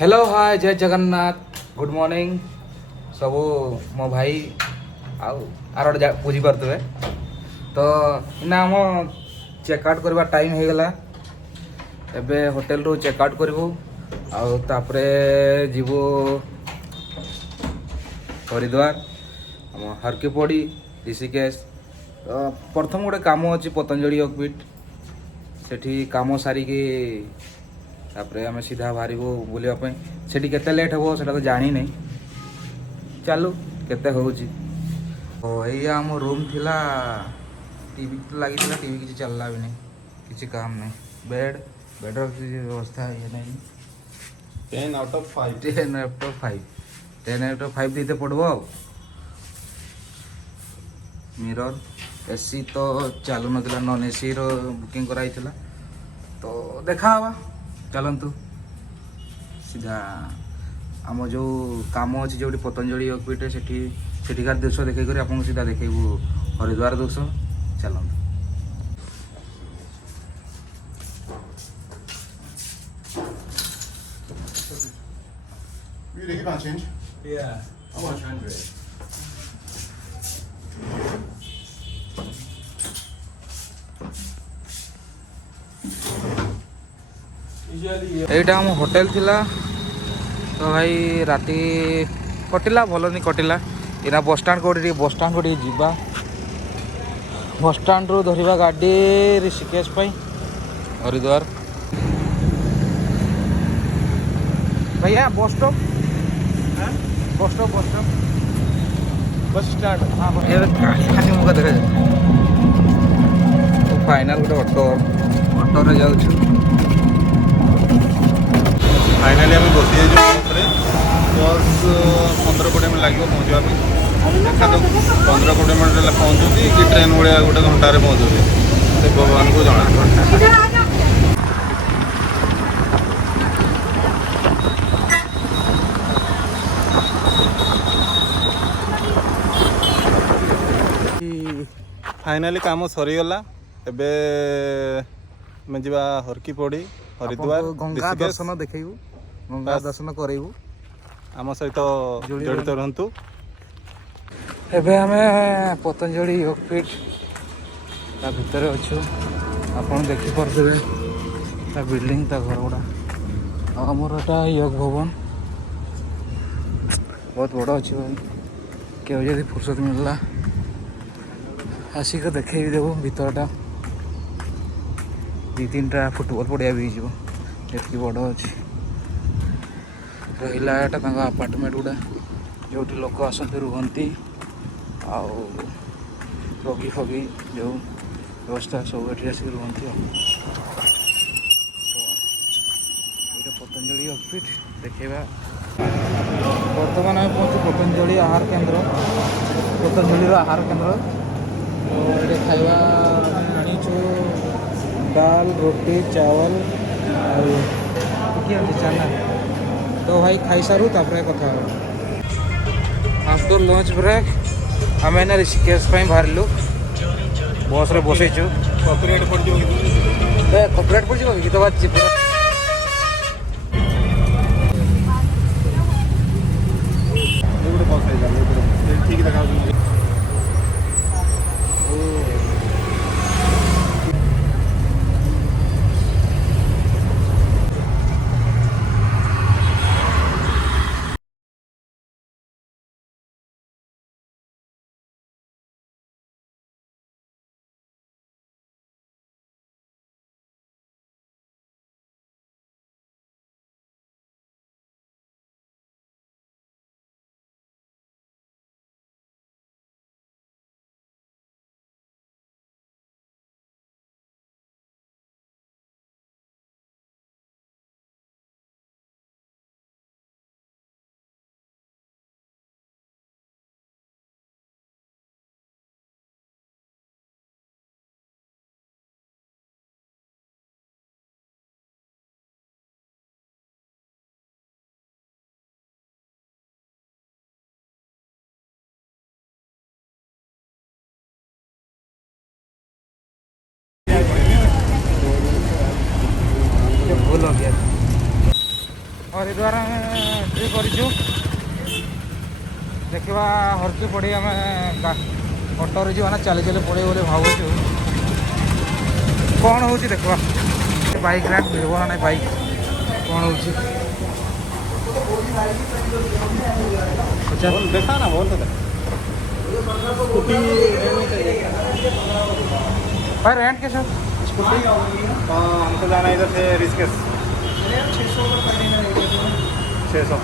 Hello hi जय Jagannath good morning सब मो भाई आर बुझी पारे तो इना आम चेकआउट करवा टाइम हो गला एबे होटल रू चेकआउट करूँ आउे जीवु हरिद्वार आम हरकीपड़ी ऋषिकेश तो प्रथम गोटे कम अच्छी पतंजलि योगपीठ सेठी काम सारिकी तापर आम सीधा बाहर बुलापी से लेट हे से तो जानी नहीं चलू केते हो यही आम रूम थिला टीवी तो लगी टीवी किसी चलला भी नहीं किसी काम नहीं बेड बेडर किसी व्यवस्था ये नहीं 10 out of 5 10 out of 5 10 out of 5 देते पड़ो मिरर एसी तो चालू ना नॉन एसी रो बुकिंग कराई तो देखा चलतु सीधा आम जो कम अच्छे जो पतंजलि योगपीठ सेठिकार दृश्य देखे आपको सीधा देखू हरिद्वार दृश्य चलतु You can't change? Yeah. How much? 100. এইটা ଆମ ହୋଟେଲ ଥିଲା ତ ଭାଇ ରାତି କଟିଲା ଭଲ ନି କଟିଲା ଏଇନା ବସଷ୍ଟାଣ୍ଡ କୋଉଠି ଟିକେ ବସଷ୍ଟାଣ୍ଡ କୋଉଠି ଯିବା ବସଷ୍ଟାଣ୍ଡରୁ ଧରିବା ଗାଡ଼ି ଋଷିକେଶ ପାଇଁ ହରିଦ୍ୱାର भैया bus stop bus stop bus stand हाँ खाली मुख देखा तो फाइनाल गोटे ऑटो रे जाऊँ फाइनाली आम बसी जाइए बस 15-20 मिनट लगे पहुँचा देखा तो 15-20 मिनट पहुँचुती कि ट्रेन भाया गोटे घंटे पहुँचुती से भगवान को जना फाइनाली काम सरीगला एबे मैं जीवा हरकीपड़ी हरिद्वार गंगा दर्शन देखू गंगा दर्शन करेबू आम सहित जड़ित रहतु एबे हमें पतंजलि योगपीठ ता भितर अच्छु आपन देखि पारथबे ता बिल्डिंग ता घर गुड़ा आमर एटा योग भवन बहुत बड़ा अच्छी भाई केव जदि फुर्सत मिलला आसिक देखे देव भीतरटा 2-3टा फुटबॉल पड़िया भी जी बड़ अच्छी रहा यहाँ आपार्टमेंट गुड़ा जो लोक आसती रुहती रोगी फगी जो व्यवस्था सब ये आसिक रुहती तो पतंजलि योगपीठ देखा बर्तमान आम पहुँचु पतंजलि आहार केन्द्र पतंजलि आहार केन्द्र तो ये खाଇବା आनीचु दाल रोटी चावल और चना तो भाई खाई सारू तापर कथा आफ्टर लंच ब्रेक आम एना ऋषिकेश बाहर बस रे बसईचु कॉपीराइट पड़ जाए कपरेट पड़ गीत बाजी पूरा ठीक देखा हरिद्वार एंट्री करूँ देखा हरकी पड़ी आम अटोरे जी चली चली पड़े बोले भावुँ कौन हो देखा बाइक रेंट मिल ना बाइक कौन हो देखा ना बोल स्कूटी भाई रेंट कैसा स्कूटी हमको जाना है इधर से ऋषिकेश 600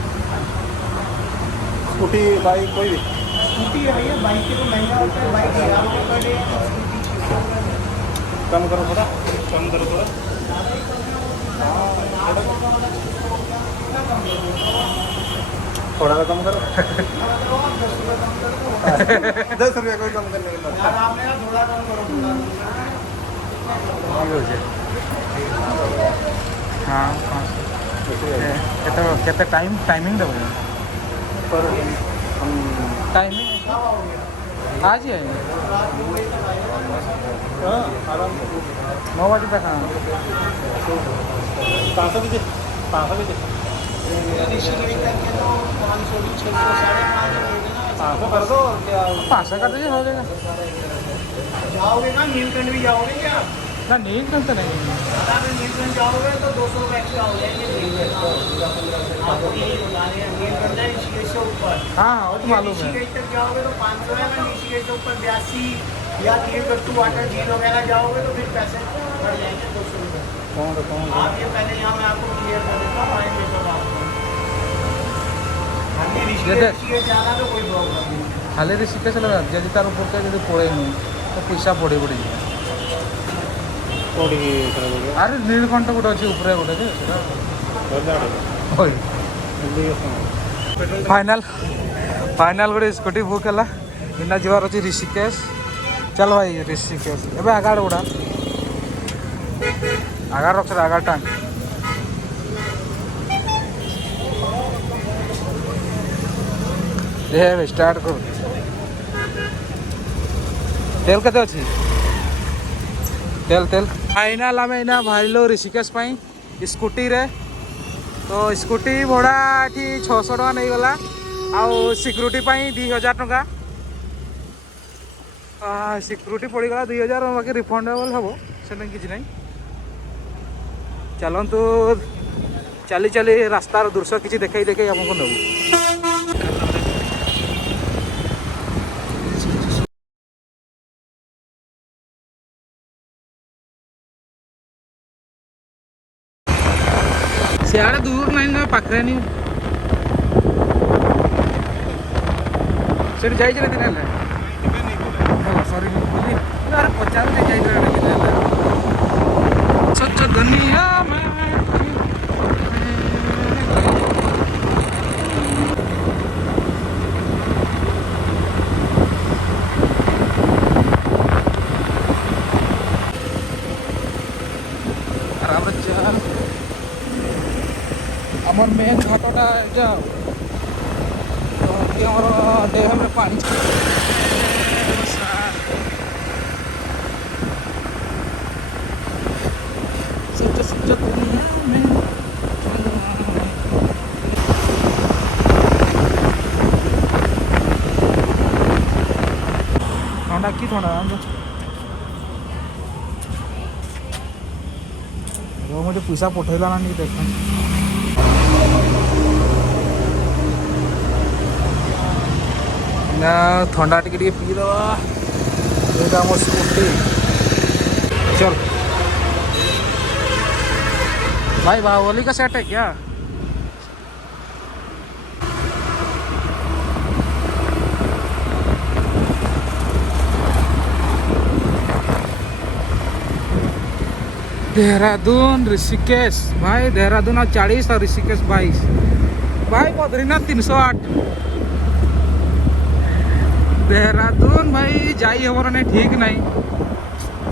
स्कूटी बाइक कोई भी स्कूटी है भैया, बाइक के तो महंगा होता है, बाइक 1000 रुपये पर डे, स्कूटी 600 रुपये पर डे। कम करो थोड़ा कम करो थोड़ा थोड़ा तो कम करो 10 रुपया कोई कम करने के बाद यार आपने ना थोड़ा कम करो, थोड़ा हाँ केते टाइमिंग देव पर हम टाइमिंग आज ही है आराम से 9 बजे तक हाँ 500 दीजिए 500 दीजिए ऋषिकेश तक के तो 500 भी 600 550 होगा ना। 500 कर दो क्या 500 कर दीजिए हो जाएगा जाओगे ना नीलकंठ भी जाओगे क्या? ना नहीं करते नहीं अगर नीलकंठ जाओगे तो 200 रुपये एक्स्ट्रा हो जाएंगे। आपको यही बता रहे हैं, नीलकंठ है ऋषिकेश से ऊपर। हाँ वो तो मालूम है ऋषिकेश तक जाओगे तो 500 है, अगर ऋषिकेश से ऊपर 82 या नीलकंठ वाटर झील वगैरह जाओगे तो फिर पैसे बढ़ जाएंगे 200 रुपये। कौन आप ये पहले यहाँ मैं आपको क्लियर कर देता हूँ, आएंगे तो आपको खाली ऋषिकेश जाना तो कोई प्रॉब्लम नहीं। खाली ऋषिकेश जदि तार ऊपर जब पड़े तो पैसा पड़े पड़े कोड़ी अरे नीलकंठ गोटे अच्छे ऊपर गोटे फाइनाल फाइनाल गोटे स्कूटी बुक है इना जबार अच्छे ऋषिकेश चल भाई ऋषिकेश एवं आगाड़ गुड़ा आगार रख आगार टांग स्टार्ट कर तेल केते अच्छी तेल तेल फाइनाल आम इना बाहर ऋषिकेश स्कूटी रे तो स्कूटी भड़ा ये 600 टका नहीं गला आउ सिक्यूरीटी 2000 टका सिक्यूरीटी पड़गला 2000 बाकी रिफंडेबल हम से किसी ना चलतु चली चली रास्तार दृश्य किसी देखई देखई आमको नबू सियाड़े दूर नहीं ना पाखे नहीं से जाइए दिन सॉरी बोली अरे पचार जाइए सच दुनिया में आराम चल आमर मेन घाटटा एटा तो देह में पानी ठंडा की ठंडा मुझे पैसा पठेला ना नहीं देखा थंडा टिके पीदवा आम स्कूटी चल भाई बाहुबली का सेट है क्या देहरादून ऋषिकेश भाई देहरादून 40 और ऋषिकेश 22 भाई बद्रीनाथ 308 देहरादून भाई जाई हमारा नहीं ठीक नहीं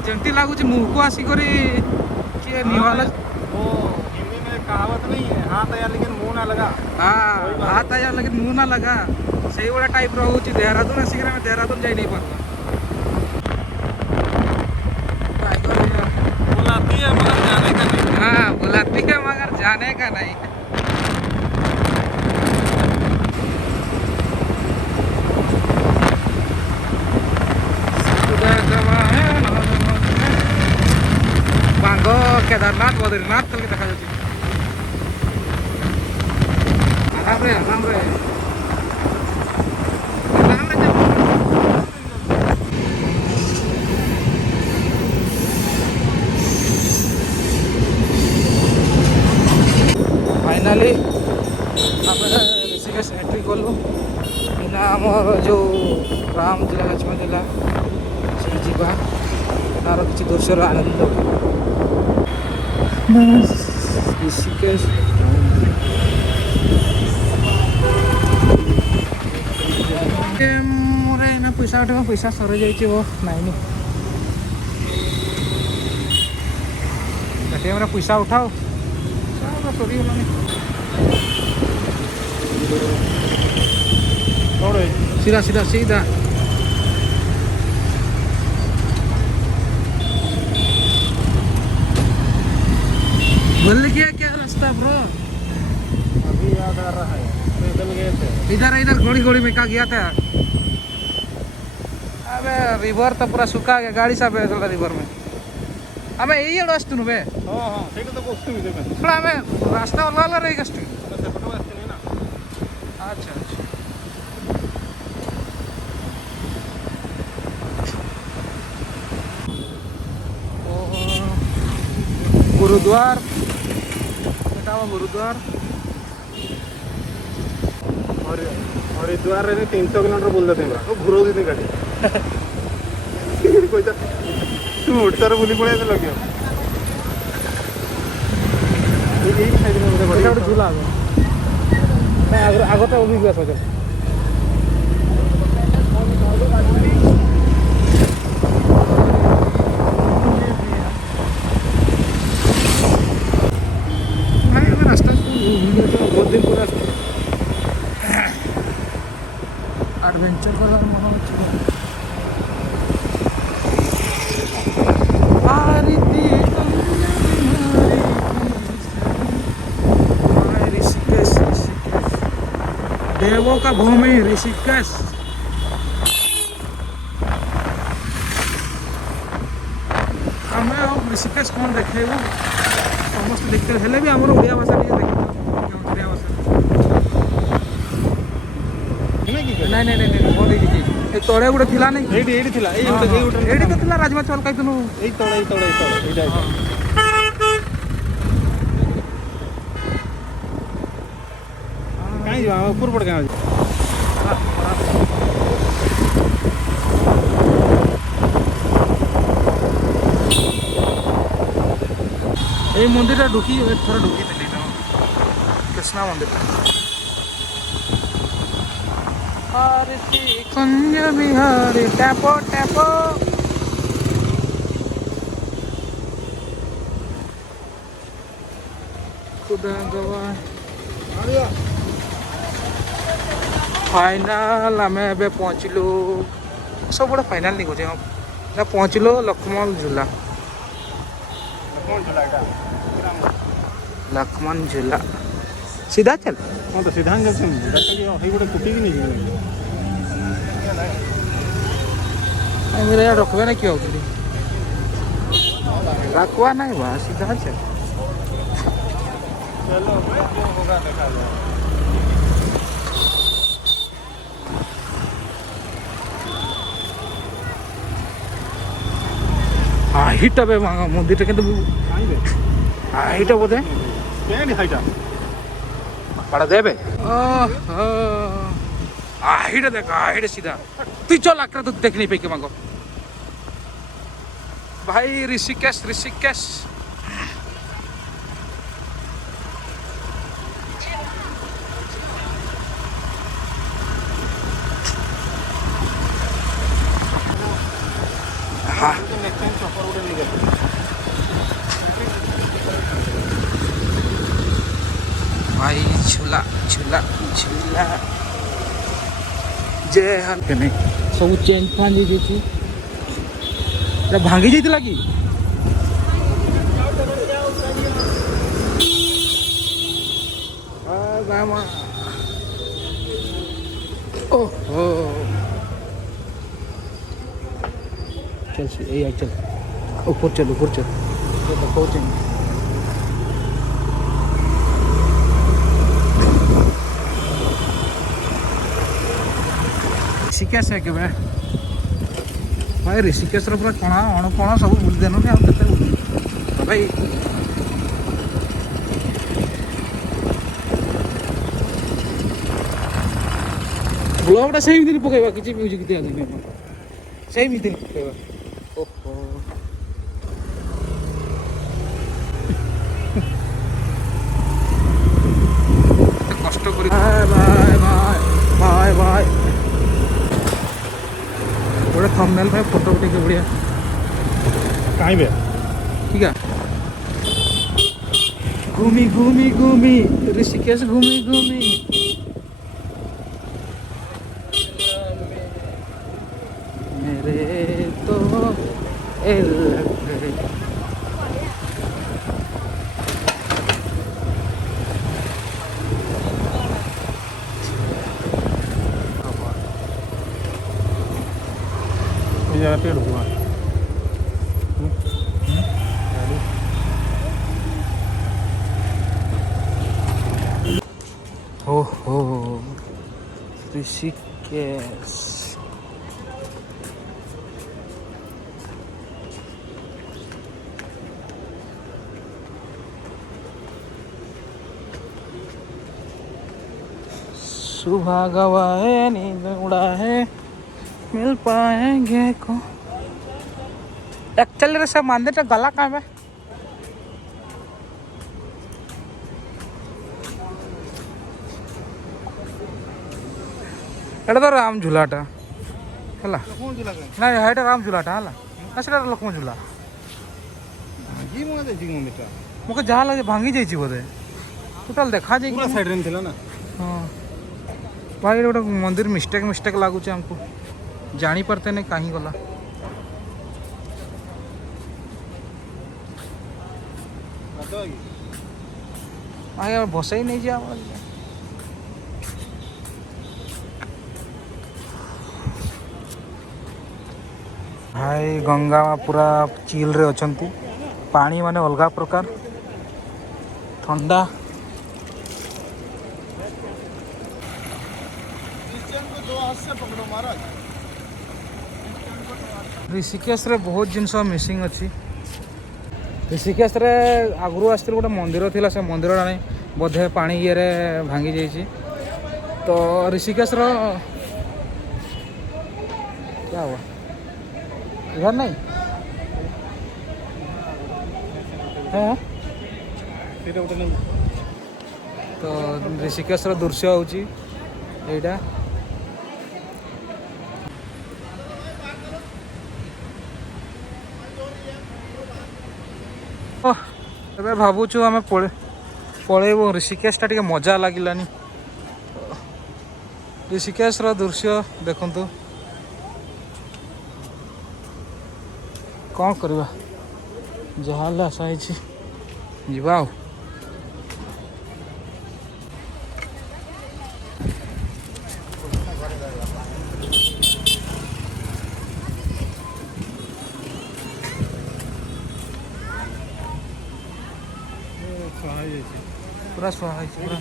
जमती लगुच मुँह को आसिक किए निवाला वो हिंदी में कहावत नहीं है हाथ आया लेकिन मुंह ना लगा हाँ हाथ आया लेकिन मुँह ना लगा से भाया टाइप रोचे देहरादून आसिक देहरादून जा नहीं पार्बा बुलाती है मगर जाने का नहीं हाँ बुलाती है मगर जाने का नहीं ବଦ୍ରୀନାଥ ତଲକେ ଦେଖାଯାଉଛି। ଆରାମରେ ଆରାମରେ ଆରାମରେ ଯାଅ। फाइनाली ଆମେ ଋଷିକେଶ ଏଣ୍ଟ୍ରି କଲୁ। ଏଇନା ଆମର ଯେଉଁ ରାମ ଥିଲା ଲକ୍ଷ୍ମଣ ଥିଲା ସେଠି ଯିବା, ତାର କିଛି ଦୃଶ୍ୟର ଆନନ୍ଦ। ଋଷିକେଶ ମୋର ଏଇନା ପଇସା ଉଠିବ, ପଇସା ସରିଯାଇଛି ଓ ନାଇଁନି। ଏଟିଏମ୍ରେ ପଇସା ଉଠାଉ, ସରିଗଲାଣି। सीधा सीधा सीधा बोल गया क्या रास्ता ब्रो? अभी याद आ रहा है, पैदल गए थे। इधर इधर घोड़ी घोड़ी में का गया था। अबे रिवर तो पूरा सूखा गया, गाड़ी सब है रिवर में। हमें यही रास्ता नुबे हाँ हाँ ठीक है तो कुछ भी देना थोड़ा हमें रास्ता अलग रही कस्ट। से फोटो वास्ते नहीं ना। अच्छा अच्छा गुरुद्वार गुरुद्वार हरिद्वार रे 300 किलोमीटर बोल देते हैं वो घुरो देते गाड़ी कोई तू उठता रे बुली पड़े तो लगे ये साइड में मुझे बड़ी झूला मैं आगे तो भी गया सोचा। बहुत दिन पूरा एडवेंचर कलर मन ऋषिकेश देवों का भूमि ऋषिकेश। हमें अब ऋषिकेश कौन देखे समस्त देखते हेले भी आमर ओडिया भाषा नहीं देखे ओडिया भाषा नहीं नहीं नहीं बहुत देखी ए तोड़े गुड़े थिला नहीं एडी थिला एडी तो थिला राजमा चावल खाइतनु एई तोड़े एइटा काई जा ऊपर पड़ गया এই মন্দিরটা ঢুকি থরে ঢুকিଥିଲି কৃষ্ণ মন্দির আরতি কুঞ্জ বিহারি ট্যাপো ট্যাপো खुदा गवाह फाइनल आम ए पहुँचलु सब बड़ा फाइनल नहीं खोजे पहुँचलु लक्ष्मण झूला लक्ष्मण झूला सीधा चल हाँ तो सीधा जब से गोटे कुटी भी नहीं मेरे यार रखबे ना क्यों रखवा नहीं बा सीधा चल चलो जो होगा देखा जाए हाइट अबे मंदिर के हाइट बोधे हाइटा बड़ा देबे हाइट देख हाइट सीधा तू चल आकर तो देख नहीं पे के मांगो भाई ऋषिकेश ऋषिकेश हाँ भाई झूला झूला झूला जय हन के नहीं सब चेंज फांज जाइए भांगी जाइला कि ओहो चल चल ऊपर चल पहुंचेंगे ऋषिकेश है केबे भाई ऋषिकेश पूरा कणा अणुकण सब बुली देनु आ केते बुली भाई ब्लॉगटा सही दिन पकेबा किछि म्यूजिक दिया दिन सही दिन पकेबा ओहो कष्ट करी बाय बाय बाय बाय बाय गोटे थंबनेल पे फोटो उठे बढ़िया कहीं बे ठीक है घूमी घूमी घूमी ऋषिकेश घूमी घूमी मेरे तो जगह पेड़ हुआ हो ऋषिकेश सुबह गवाए नींद उड़ा है मिल पाएंगे को एक्चुअली रे सब मानते गला कहाँ पे एटा तो राम झूलाटा है ना हेटा राम झूलाटा है ना सेटा लक्ष्मण झूला मुझे जहाँ लगे भांगी जाइए बोधे टोटाल देखा जाए पूरा साइड रे थिला ना हाँ भाई गोटे मंदिर मिस्टेक लगुच हमको जानी पारते नहीं कहीं गला आगे बस ही नहीं जा भाई गंगा पूरा चिल रे अछंती पानी माने अलगा प्रकार ठंडा ऋषिकेश रे बहुत जिनस मिसिंग अच्छी ऋषिकेश रे आगु आसती गोटे मंदिर थिला से मंदिर नहीं बोधे पानी ये भांगी जाइए तो ऋषिकेश रो क्या हुआ इधर नहीं है तो ऋषिकेश रो दृश्य होची एटा ए भावुचु आम पलैबू ऋषिकेश टा मजा लगिलानी ऋषिकेश रो दृश्य देखंतु कौन करवा जहाँ आशा है जीवा पूरा सुहा पूरा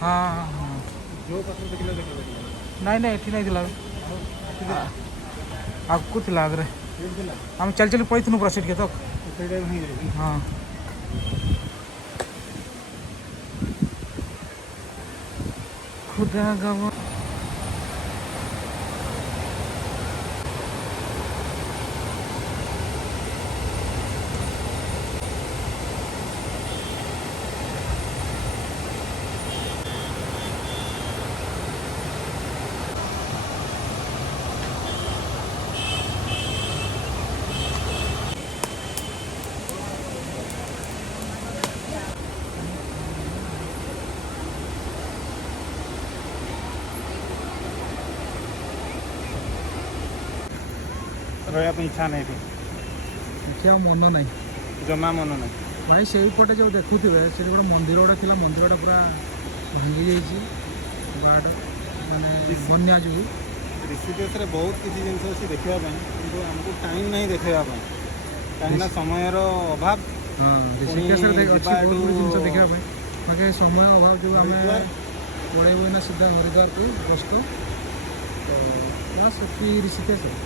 हाँ हाँ हाँ नहीं नहीं ये नहीं आगू थी आगे आम चल चल पड़े पूरा सीट के तक हाँ खुदा गवा रहा इच्छा नहीं थी देखिए मन नहीं जमा मन नहीं भाई से पटे जो देखुवे से गोटे मंदिर गोटे थी मंदिर पूरा भांगी जाइए बाट माने बन्या जो ऋषिकेश बहुत किसी जिन अच्छी देखापी कि आमको टाइम नहीं देखापी कहीं समय अभाव हाँ ऋषिकेश अच्छी बहुत गुड जिन देखापी बाकी समय अभाव जो आम पलैबू ना सीधा हरिद्वार को गस्त तो बस कि ऋषिकेश है।